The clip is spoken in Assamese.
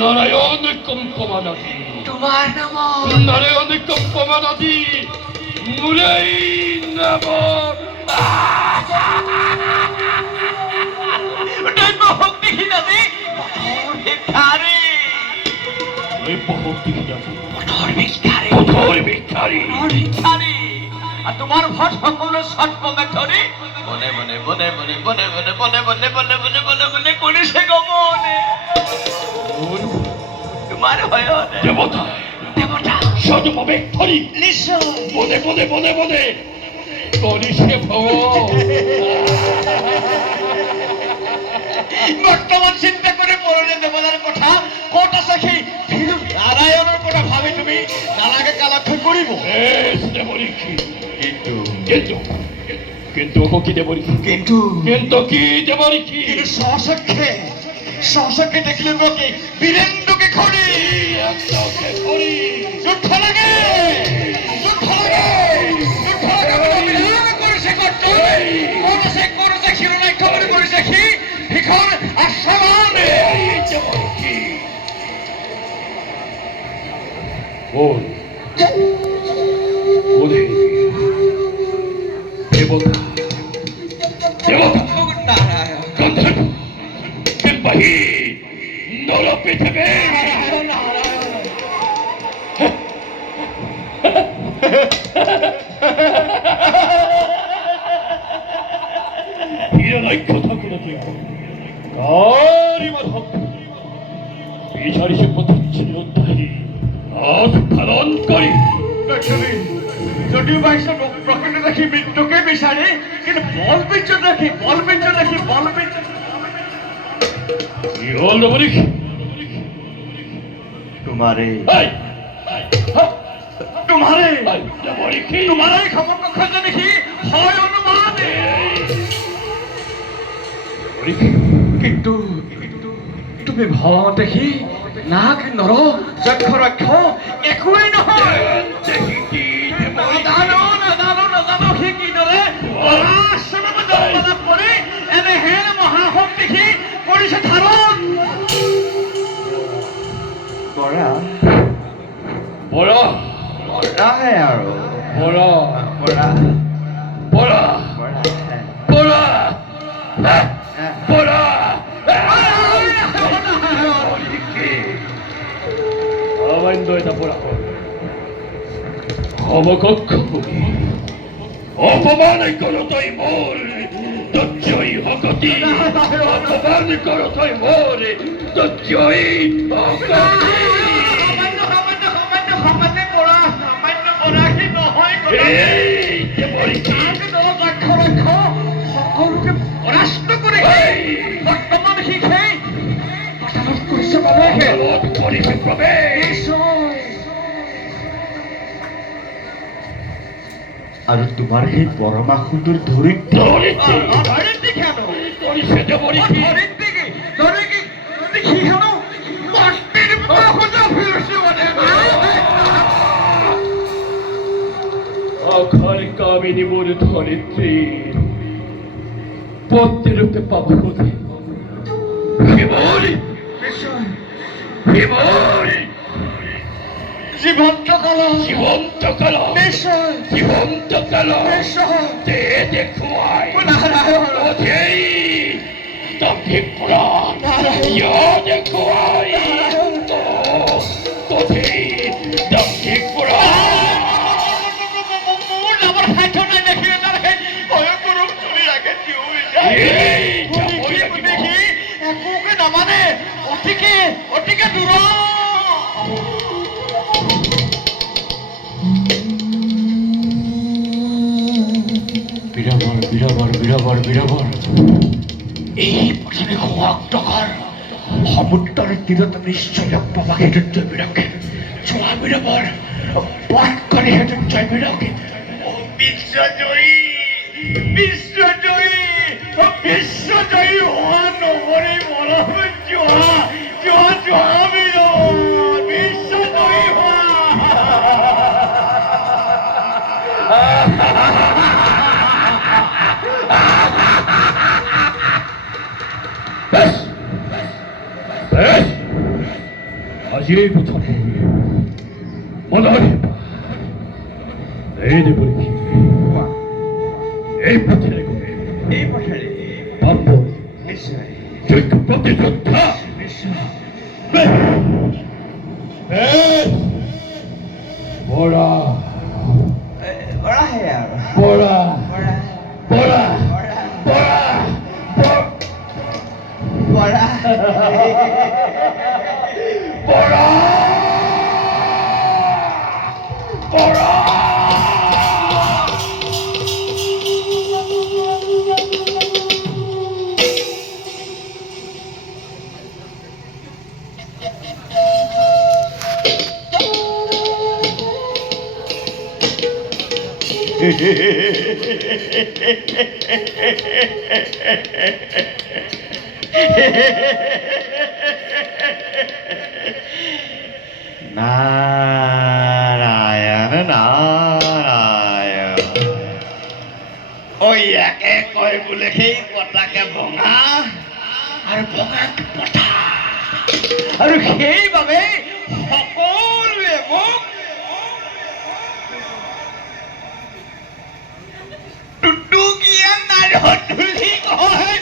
নারায়ণ কম্পমা নদী, তোমার নাম নারায়ণ কম্পমা নদী, মুলাই নাম। ওটাই বহুত দেখি নদী, ভিক্ষারি। ওই বহুত দেখি নদী, কঠোর ভিক্ষারি, কঠোর ভিক্ষারি, ভিক্ষারি। আর তোমার ভট সকলের সৎপঙ্গা ধরে বনে বনে বনে বনে বনে বনে বনে বনে বনে বনে বনে বনে করে সে গমনে তোমার ভয় দেবতা, দেবতা সদভাবে হরি, নিশ্চয় বনে বনে বনে বনে করি সে ভব। বর্তমান চিন্তা করে পড়লে দেবতার কথা কত সখী নারায়ণের কথা ভাবে তুমি নানাকে কালাক্ষ করিব। বেশ দেবরিখি, কিন্তু কিন্তু কিন্তু কি দেবরিখি, কিন্তু কিন্তু কি দেবরিখি, কিন্তু সশক্ষে সশক্ষে দেখলে লোকে বীরেন্দ্রকে খড়ি একটাকে করি যুদ্ধ লাগে যুদ্ধ লাগে যুদ্ধ লাগে বিরাম করেছে কষ্ট করেছে করেছে শিরোনায় খবর করেছে কি ভিখন আশ্রমান এই দেবরিখি। বল বলে দেবতা, দেবতা নারায়ণ গন্ধর্ব কিংবাহি নর পৃথিবী হিরণৈক্য ঠাকুর কারি মাধব বিচারি সে প্রতিচ্ছিল উদ্ধারী আজ পালন করি। যদিও বাইশ প্রকৃত দেখি মৃত্যুকে বিচারে কিন্তু বল বীর্য দেখি বল বীর্য দেখি বল বীর্য কি হল দেবরিখি? তোমারে এই, তোমারে এই, দেবরিখি, তোমারে খবর কখন দেখি হয় অনুমানে দেবরিখি, কিন্তু তুমি ভাও দেখি নাক নৰ যক্ষ ৰক্ষ একোৱেই নহয় দেখি কি দেবৰিখি? নাজানো সি কিদৰে কৰি এনে হেন মহাশক দেখি কৰিছে ধাৰণ বৰা বৰাহে আৰু বৰা বৰা বৰা বৰা বৰা অবান্ধ এটা বৰা অবকক্ষ অপমান কৰো তই মোৰ তজ্জয়ী হকতি, অপমান কৰো তই মোৰ তজ্জয়ী হকতি। এই দেবৰিখি, সকলোকে পৰাস্ত কৰি বৰ্তমান শিখে পথাৰত কৰিছে বাবেহে পালন কৰিবে প্ৰবেশ। আৰু তোমাৰ সেই পৰমা সুন্দৰ ধৰিত্ৰী ধরিত্রী কেন করিছে দেবরিখি, অখর কামিনী মোর ধরিত্রী পত্নীরূপে পাবো বোধে। হিমরি হিমরি জীবন্ত কাল জীবন্ত কাল, জীবন্ত কাল দে দেখুয়াই নারায়ণ ওঠেই তবে পুরাণ দেখুয়াই তো তোঠেই তবে পুরাণ। আমার হাত নাই দেখি ভয় করুক চুরি রাখে এই যাবই লাগিব। দেখি একোকে নামানে অতিকে অতিকে দূৰ বীৰবৰ এই পথে সোৱাগ টকাৰ সমুদ্ৰৰ তীৰত নিশ্চয় লগ পাবা সেইটোত জয় বীৰকে চোৱা বীৰবৰ পথ কৰি সেইটোত জয় বীৰকে বিশ্বজয়ী বিশ্বজয়ী বিশ্বজয়ী হোৱা নগৰী মৰম যোৱা যোৱা যোৱা বীৰবৰ বিশ্বজয়ী হোৱা বেশ বেশ আজির এই কথা মনে হয় এই যে বলেছি এই পথে এই পথারে পাপ নিশ্চয় যোগ্য প্রতিযোদ্ধা নিশ্চয় বড়া বড়া হে আৰু বড়া বড়া বড়া বড়া বড়া বড়া বড়া বড়া নাৰায়ণ নাৰায়ণ ঐ একে কয় বোলে সেই পতাকে ভঙা আৰু ভঙাকে পতা আৰু সেইবাবে সকলোৱে মোক টুটুকীয়া নাৰদ বুলি কয়